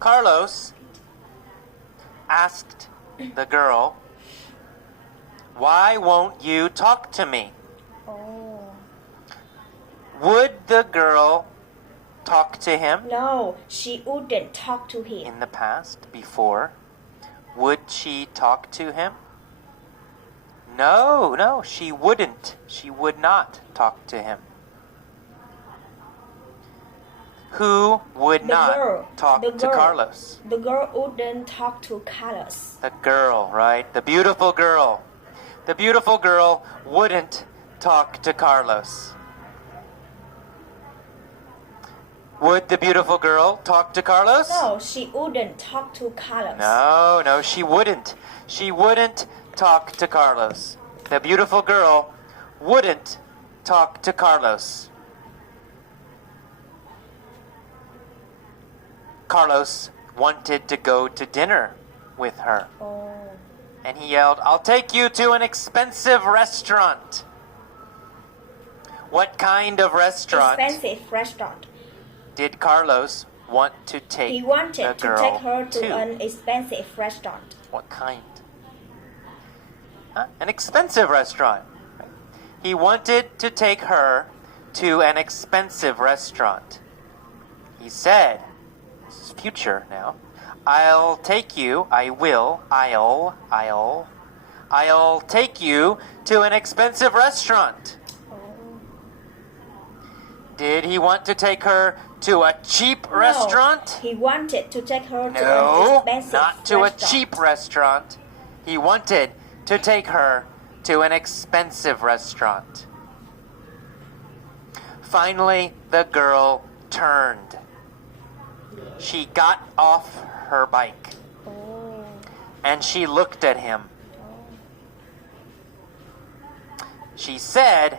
Carlos asked the girl, "Why won't you talk to me?" Oh. Would the girl talk to him No, she wouldn't talk to him. in the past, before? Would she talk to him? No, she wouldn't. She would not talk to him. Who would not talk to Carlos? The girl wouldn't talk to Carlos. The girl, right? The beautiful girl. The beautiful girl wouldn't talk to Carlos. Would the beautiful girl talk to Carlos? No, she wouldn't talk to Carlos. No, she wouldn't. She wouldn't talk to Carlos. The beautiful girl wouldn't talk to Carlos. Carlos wanted to go to dinner with her. Oh. And he yelled, "I'll take you to an expensive restaurant." What kind of restaurant Expensive restaurant. did Carlos want to take He wanted the to girl take her to an expensive restaurant. What kind? An expensive restaurant. He wanted to take her to an expensive restaurant. He said, this is future now, I'll take you take you to an expensive restaurant. Did he want to take her to a cheap restaurant? He wanted to take her to No, an expensive not to restaurant. a cheap restaurant. He wanted to take her to an expensive restaurant. Finally, the girl turned. She got off her bike Oh. and she looked at him. She said,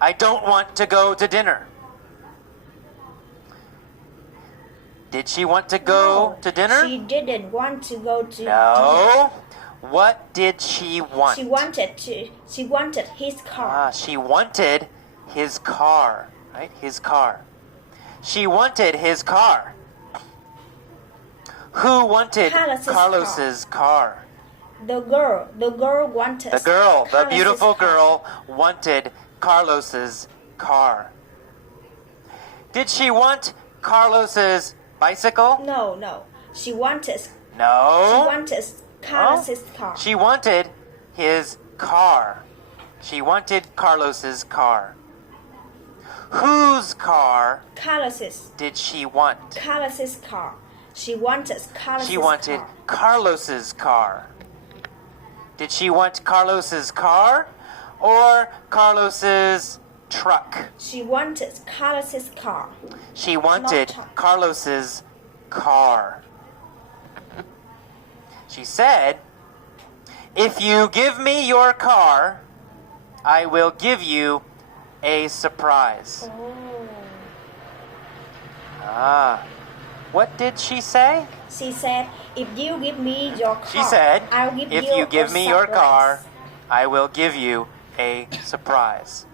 "I don't want to go to dinner." Did she want to go to dinner? She didn't want to go to dinner. No. What did she want? She wanted his car. She wanted his car, right? His car. She wanted his car. Who wanted Carlos's car? The girl wanted. The beautiful girl wanted Carlos's car. Did she want Carlos's bicycle? No. She wanted Carlos's car. She wanted his car. She wanted Carlos's car. Whose car Carlos's. did she want? Carlos's car. She wanted Carlos's She wanted car. Carlos's car. Did she want Carlos's car or Carlos's truck? She wanted Carlos's car. She wanted truck. Carlos's car. She said, "If you give me your car, I will give you a surprise." Oh. What did she say? She said, "If you give me your car, She said, I'll give "If you you give a me your car, surprise." I will give you a surprise."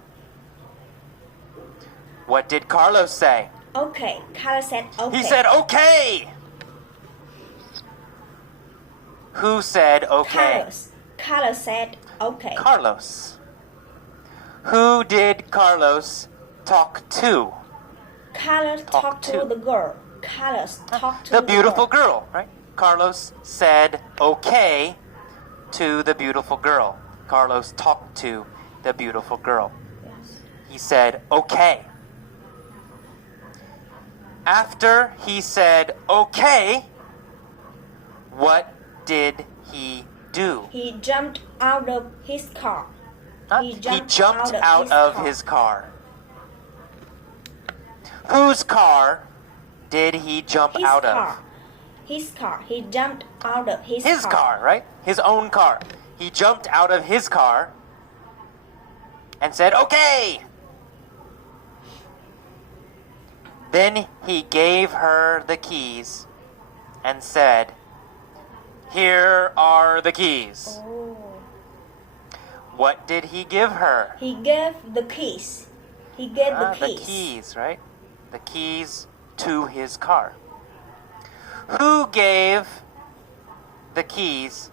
What did Carlos say? Okay. Carlos said, okay. He said, "Okay." Who said okay? Carlos said, okay. Carlos. Who did Carlos talk to? Carlos talked to the girl. Carlos talked to The beautiful girl, right? Carlos said okay to the beautiful girl. Carlos talked to the beautiful girl. Yes. He said okay. After he said okay, what did he do? He jumped out of his car. He jumped out of his car. Whose car did he jump out of? His car. He jumped out of his car. His car, right? His own car. He jumped out of his car and said, "Okay." Then he gave her the keys and said, "Here are the keys." Oh. What did he give her? He gave the keys. He gave the keys. The keys, right? The keys to his car. Who gave the keys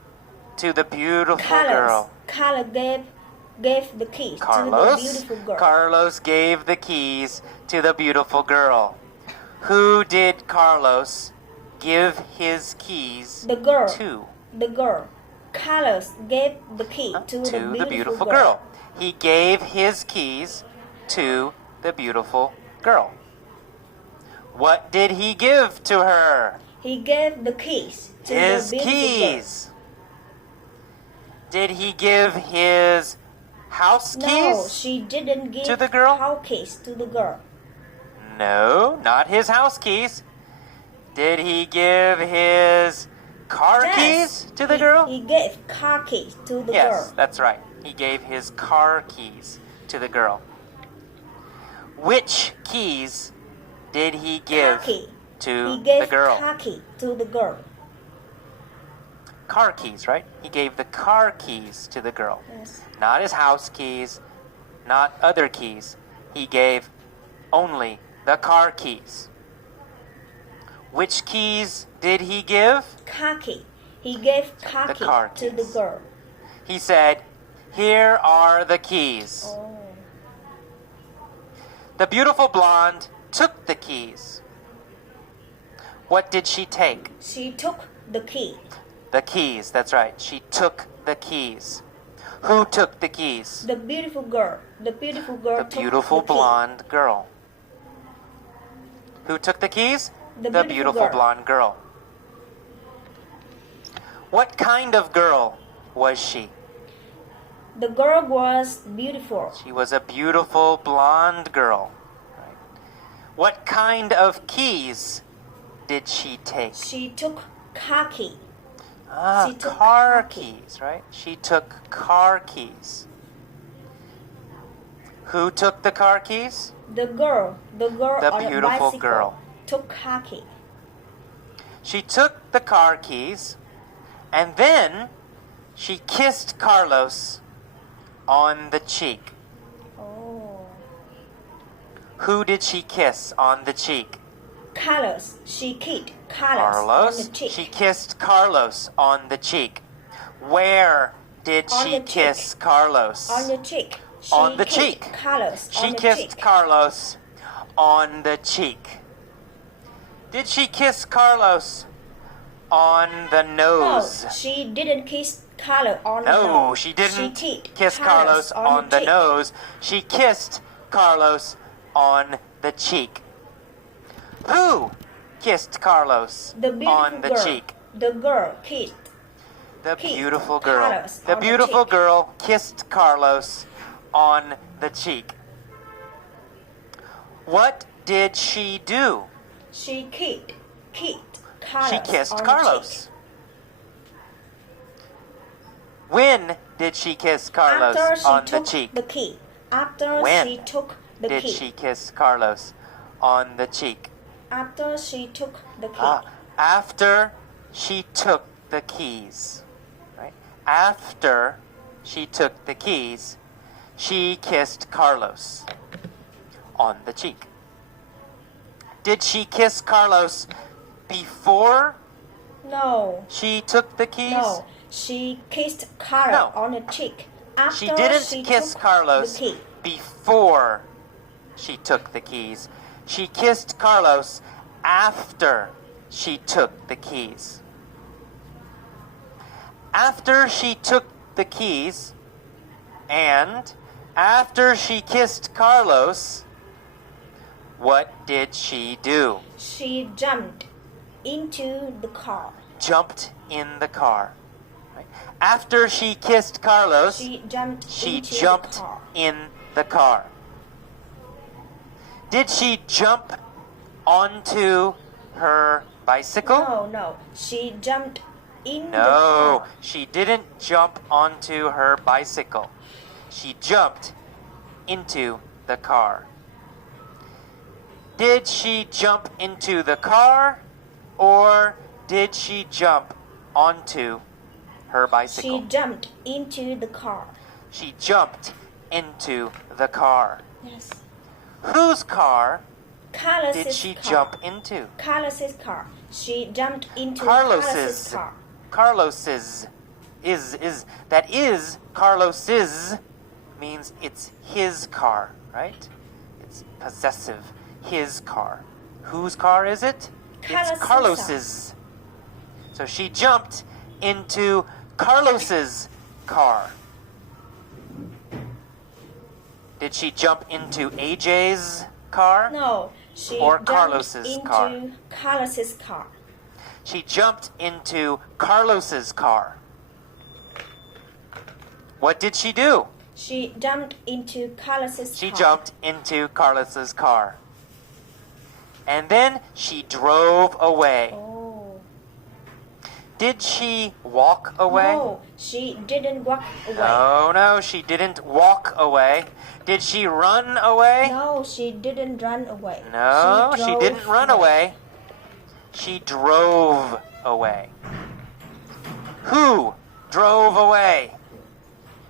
to the beautiful girl? Carlos gave the keys to the Carlos. beautiful girl. Carlos gave the keys to the beautiful girl. Who did Carlos give his keys The girl. to? The girl. Carlos gave the key to the beautiful girl. He gave his keys to the beautiful girl. What did he give to her? He gave the keys to His the beautiful keys. Did he give his house girl. keys? No, she didn't give to the girl? house keys to the girl. No, not his house keys. Did he give his car Yes, keys to the girl? He gave car keys to the Yes, girl. that's right. He gave his car keys to the girl. Which keys did he give Car key. to He gave the girl? car key to the girl. Car keys, right? He gave the car keys to the girl. Yes. Not his house keys, not other keys. He gave only the car keys. Which keys did he give? Car key. He gave car The key car to the keys. girl. He said, "Here are the keys." Oh. The beautiful blonde took the keys. What did she take? She took the key. The keys, that's right. She took the keys. Who took the keys? The beautiful girl. The beautiful girl The took beautiful the key. blonde girl. Who took the keys? The The beautiful beautiful girl. blonde girl. What kind of girl was she? The girl was beautiful. She was a beautiful blonde girl. Right. What kind of keys did she take? She took car key. Ah, She took car car key. keys, right? She took car keys. Who took the car keys? The girl The on a beautiful bicycle girl. took car key. She took the car keys, and then she kissed Carlos on the cheek. Oh. Who did she kiss on the cheek? Carlos. She kissed Carlos on Carlos. the cheek. She kissed Carlos on the cheek. Where did On she the cheek. kiss Carlos? On the cheek. She On the kissed cheek. Carlos She on the kissed cheek. Carlos on the cheek. Did she kiss Carlos on the No, nose? she didn't kiss Carlos on the No, nose. she didn't She kissed kiss Carlos on the cheek. nose. She kissed Carlos on the cheek. Who kissed Carlos The beautiful on the girl. cheek? The girl kissed. The Kissed beautiful girl. Carlos The on the beautiful cheek. girl kissed Carlos on the cheek. What did she do? She kissed Carlos She kissed on the Carlos. cheek. When did she kiss Carlos After she on the took cheek? the key. After When she took the Did key. she kiss Carlos on the cheek? After she took the key. After she took the keys. Right? After she took the keys, she kissed Carlos on the cheek. Did she kiss Carlos before No. she took the keys? No. She kissed Carlos No. on the cheek. After She didn't she kiss took Carlos the key. before she took the keys. She kissed Carlos after she took the keys. After she took the keys and after she kissed Carlos, what did she do? She jumped into the car. Jumped in the car. Right? After she kissed Carlos, She jumped she into jumped the car. in the car. Did she jump onto her bicycle? No. She jumped in the No, car. she didn't jump onto her bicycle. She jumped into the car. Did she jump into the car or did she jump onto her bicycle? She jumped into the car. She jumped into the car. Yes. Whose car Carlos's did she car. jump into? Carlos's car. She jumped into Carlos's. car. Carlos's. That is Carlos's means it's his car, right? It's possessive. His car. Whose car is it? It's Carlos's. So she jumped into Carlos's car. Did she jump into AJ's car? No, she Or jumped Carlos's into car? Carlos's car. She jumped into Carlos's car. What did she do? She jumped into Carlos's She car. jumped into Carlos's car. And then she drove away. Oh. Did she walk away? No, she didn't walk away. No, she didn't walk away. Did she run away? No, she didn't run away. No, she drove didn't run away. She drove away. Who drove away?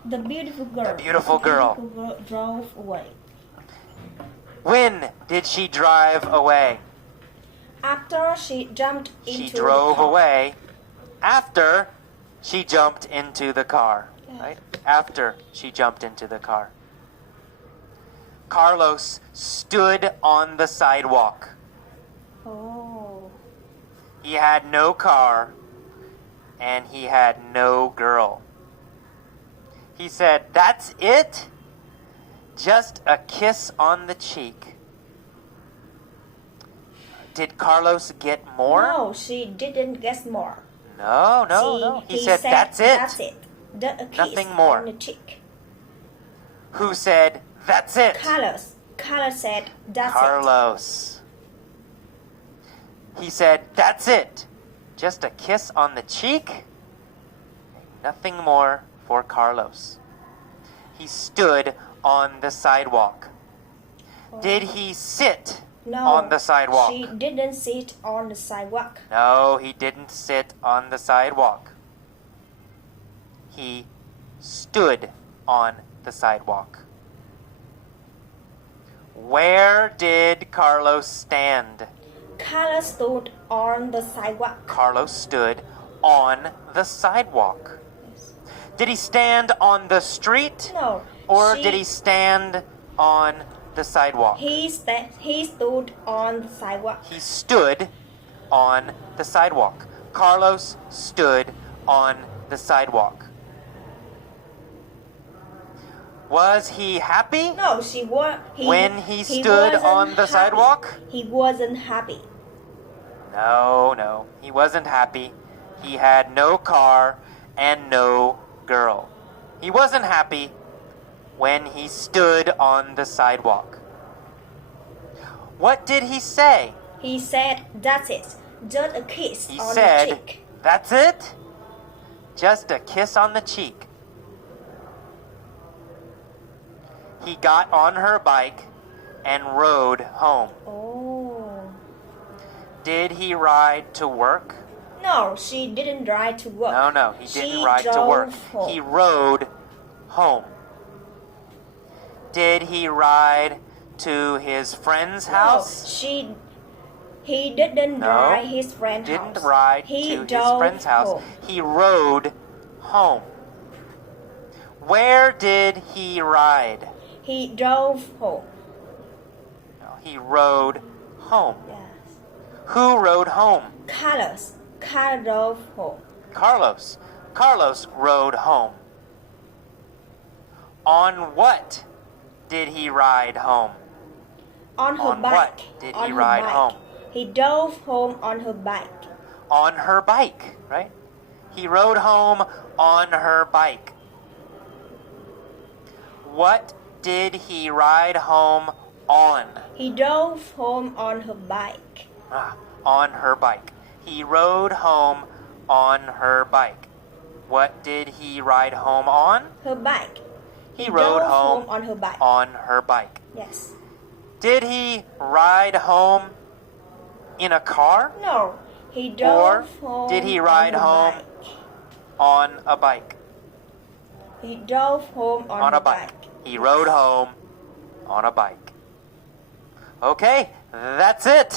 The beautiful girl. The beautiful girl. beautiful girl drove away. When did she drive away? After she jumped into She drove the car. away after she jumped into the car. Right? After she jumped into the car. Carlos stood on the sidewalk. Oh. He had no car and he had no girl. He said, "That's it? Just a kiss on the cheek." Did Carlos get more? No, she didn't get more. No. He said, "That's it." That's it. A kiss Nothing more. on the cheek. Who said, "That's it"? Carlos. Carlos said, that's Carlos. He said, "That's it. Just a kiss on the cheek." Nothing more for Carlos. He stood on the sidewalk. it. Did he sit No, on the sidewalk? she didn't sit on the sidewalk. No, he didn't sit on the sidewalk. He stood on the sidewalk. Where did Carlos stand? Carlos stood on the sidewalk. Carlos stood on the sidewalk. Did he stand on the street? No. Or did he stand on the sidewalk? He stood on the sidewalk. He stood on the sidewalk. Carlos stood on the sidewalk. Was he happy? No, When he stood on the sidewalk? He wasn't happy. No, he wasn't happy. He had no car and no girl. He wasn't happy when he stood on the sidewalk. What did he say? He said, that's it. Just a kiss He on said, the cheek. "That's it? Just a kiss on the cheek." He got on her bike and rode home. Oh. Did he ride to work? No, she didn't ride to work. No, he didn't She ride to work. drove home. He rode home. Did he ride to his friend's house? He didn't No, ride his friend's Didn't house. ride He to his drove friend's house. home. He rode home. Where did he ride? He drove home. No, he rode home. Yes. Who rode home? Carlos drove home. Carlos. Carlos rode home. On what did he ride home? On her On bike. what did on he her ride bike. home? He drove home on her bike. On her bike, right? He rode home on her bike. What did he ride home on? He drove home on her bike. On her bike. He rode home on her bike. What did he ride home on? Her bike. He rode drove home on her bike. on her bike. Yes. Did he ride home in a car? No, he drove home. Did he ride on her home bike. on a bike? He drove home on On her a bike. He rode home on a bike. Okay, that's it.